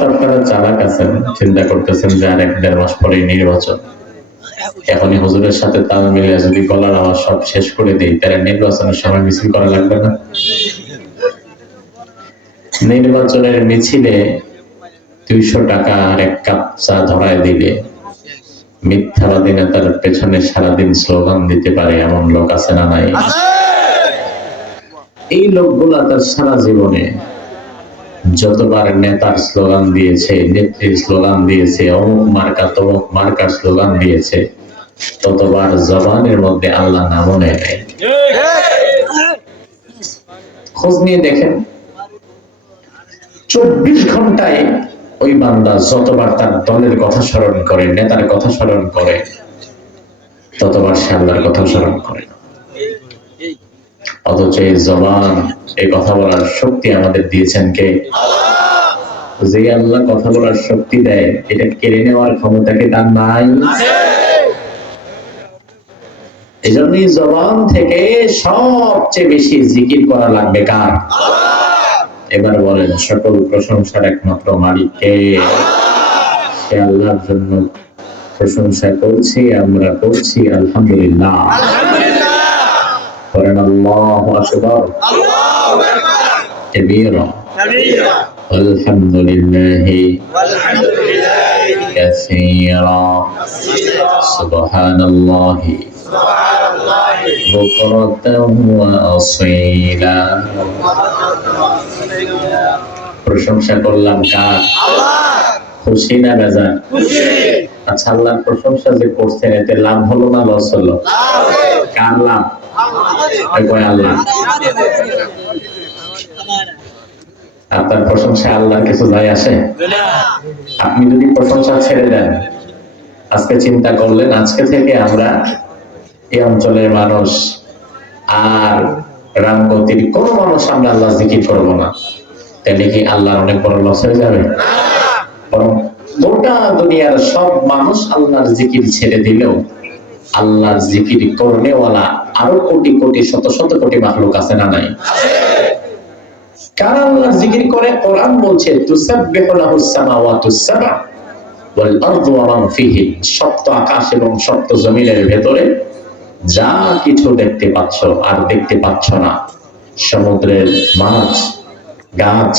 সরকারের চালাক আছেন, চিন্তা করতেছেন যে আর 1-1.5 মাস পরে নির্বাচন, এখনই হুজুরের সাথে তাল মিলিয়ে যদি গলার আওয়াজ সব শেষ করে দেই তাহলে নির্বাচনের সময় মিছিল করা লাগবে না। নির্বাচনের মিছিলে 200 টাকা আর 1 কাপ চা ধরায় দিলে মিথ্যাবাদী নেতার পেছনে সারাদিন স্লোগান দিতে পারে এমন লোক আছে না নাই? এই লোকগুলা তার সারা জীবনে যতবার নেতার স্লোগান দিয়েছে, নেত্রীর স্লোগান দিয়েছে, অমুক মার্কা তমুক মার্কার স্লোগান দিয়েছে, ততবার জবানের মধ্যে আল্লাহ নামও নেয় নাই। খোঁজ নিয়ে দেখেন 24 ঘন্টায় ওই বান্দা যতবার তার দলের কথা স্মরণ করে, নেতার কথা স্মরণ করে, ততবার সে আল্লাহর কথা স্মরণ করে না। অথচ এই জবান, এই কথা বলার শক্তি আমাদের দিয়েছেন কে? যে আল্লাহ কথা বলার শক্তি দেয়, এটা কেড়ে নেওয়ার ক্ষমতা কি তার নাই? এই জন্যই জবান থেকে সবচেয়ে বেশি জিকির করা লাগবে কার? এবার বলেন, সকল প্রশংসার একমাত্র মালিক কে? সে আল্লাহর জন্য প্রশংসা করছি, আমরা করছি আলহামদুলিল্লাহ। করেন আল্লাহু আকবার, কাবীরা, আলহামদুলিল্লাহি কাসীরা, সুবহানাল্লাহি বুকরাতান ওয়া আসীলা। প্রশংসা করলাম কার? খুশি না বেজার? আচ্ছা, আল্লাহর প্রশংসা যে করছেন এতে লাভ হলো না লস হলো? কার লাভ? আল্লাহ। আপনার প্রশংসা আল্লাহর কিছু যায় আসে? আপনি যদি প্রশংসা ছেড়ে দেন, আজকে চিন্তা করলেন আজকে থেকে আমরা এই অঞ্চলের মানুষ আর রামগতির কোন মানুষ আমরা আল্লাহ জিকির করবো না, তাহলে কি আল্লাহর অনেক বড় লস হয়ে যাবে? বরং গোটা দুনিয়ার সব মানুষ আল্লাহর জিকির ছেড়ে দিলেও আল্লাহর জিকির করনেওয়ালা আরো কোটি কোটি শত শত কোটি মাখলুক আছে না নাই? কারা আল্লাহর জিকির করে? কোরআন বলছে তুসাব্বিহু লাহুস সামাওয়াতুস সাবআ ওয়াল আরদু ওয়া মান ফিহিন। সপ্ত আকাশ এবং সপ্ত জমিনের ভেতরে যা কিছু দেখতে পাচ্ছ আর দেখতে পাচ্ছ না, সমুদ্রের মাছ, গাছ,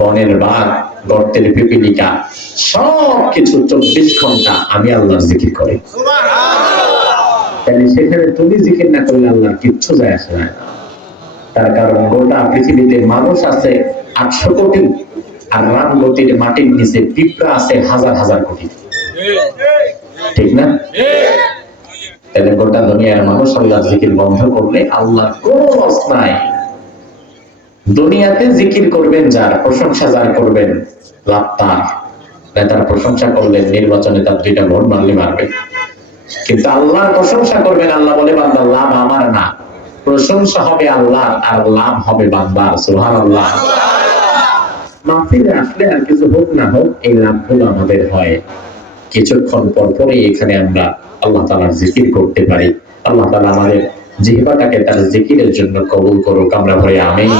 বনের বাঘ, গর্তের পিপীলিকা, সবকিছু 24 ঘন্টা আমি আল্লাহর জিকির করি। তাহলে সেখানে তুমি জিকির না করলে আল্লাহর কিচ্ছু যায় আসে না। তার কারণ গোটা পৃথিবীতে মানুষ আছে 800 কোটি, আর রামগতির মাটির নিচে পিঁপড়া আছে হাজার হাজার কোটি। ঠিক না? তাহলে গোটা দুনিয়ার মানুষ আল্লাহর জিকির বন্ধ করলে আল্লাহর কোনো লস নাই। দুনিয়াতে জিকির করবেন যার, প্রশংসা যার করবেন, লাভ তার। নেতার প্রশংসা করলেন, নির্বাচনে তার 2টা ভোট মারলে মারবে, কিন্তু আল্লাহর প্রশংসা করবেন, আল্লাহ বলে বান্দা লাভ আমার না, প্রশংসা হবে আল্লাহ আর লাভ হবে বান্দার। সুবহানাল্লাহ। মাহফিলে আসলে আর কিছু হোক না হোক, এই লাভগুলো আমাদের হয় কিছুক্ষণ পর পরে। এখানে আমরা আল্লাহ তাআলার জিকির করতে পারি। আল্লাহ তাআলা আমাদের জিহ্বাটাকে তার জিকিরের জন্য কবুল করুক, আমরা বলি আমিন।